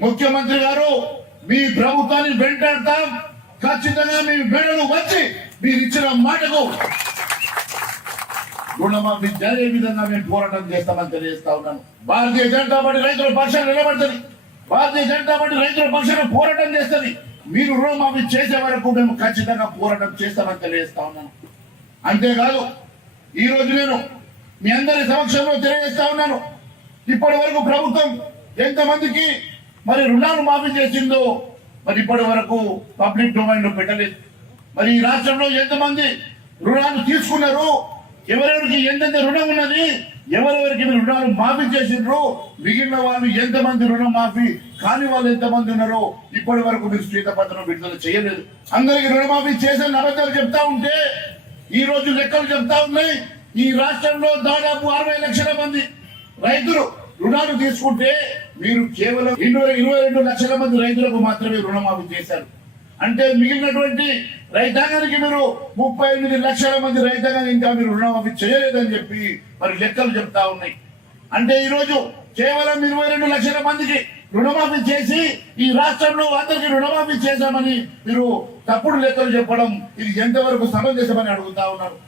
ముఖ్యమంత్రి గారు మీ ప్రభుత్వాన్ని వెంటాడతాం, ఖచ్చితంగా మీ మెడలు వచ్చి మీరు ఇచ్చిన మాటకు రుణమాఫీ జరిగే విధంగా మేము పోరాటం చేస్తామని తెలియజేస్తా ఉన్నాను. భారతీయ జనతా పార్టీ రైతుల పక్షాన నిలబడుతుంది, భారతీయ జనతా పార్టీ రైతుల పక్షాన పోరాటం చేస్తుంది. మీరు రుణమాఫీ చేసే వరకు మేము ఖచ్చితంగా పోరాటం చేస్తామని తెలియజేస్తా ఉన్నాను. అంతేకాదు ఈ రోజు నేను మీ అందరి సమక్షంలో తెలియజేస్తా ఉన్నాను, ఇప్పటి వరకు ప్రభుత్వం ఎంతమందికి మరి రుణాలు మాఫీ చేసిందో మరి ఇప్పటి వరకు పబ్లిక్ డొమైన్ లో పెట్టలేదు. మరి ఈ రాష్ట్రంలో ఎంతమంది రుణాలు తీసుకున్నారు, ఎవరెవరికి ఎంతెంత రుణం ఉన్నది, ఎవరెవరికి రుణాలు మాఫీ చేసిండ్రు, మిగిలిన వాళ్ళు ఎంతమంది రుణం మాఫీ కాని వాళ్ళు ఎంతమంది ఉన్నారో ఇప్పటి వరకు మీరు శ్వేతపత్రం విడుదల చేయలేదు. అందరికి రుణమాఫీ చేసిన అబద్ధాలు చెప్తా ఉంటే ఈ రోజు లెక్కలు చెప్తా ఉన్నాయి. ఈ రాష్ట్రంలో దాదాపు 60 లక్షల మంది రైతులు రుణాలు తీసుకుంటే మీరు కేవలం 22 లక్షల మంది రైతులకు మాత్రమే రుణమాఫీ చేశారు. అంటే మిగిలినటువంటి రైతాంగానికి మీరు 38 లక్షల మంది రైతాంగానికి ఇంకా మీరు రుణమాఫీ చేయలేదని చెప్పి మరి లెక్కలు చెప్తా ఉన్నాయి. అంటే ఈ రోజు కేవలం 22 లక్షల మందికి రుణమాఫీ చేసి ఈ రాష్ట్రంలో అందరికి రుణమాఫీ చేశామని మీరు తప్పుడు లెక్కలు చెప్పడం ఇది ఎంతవరకు సమంజసమని అడుగుతా ఉన్నారు.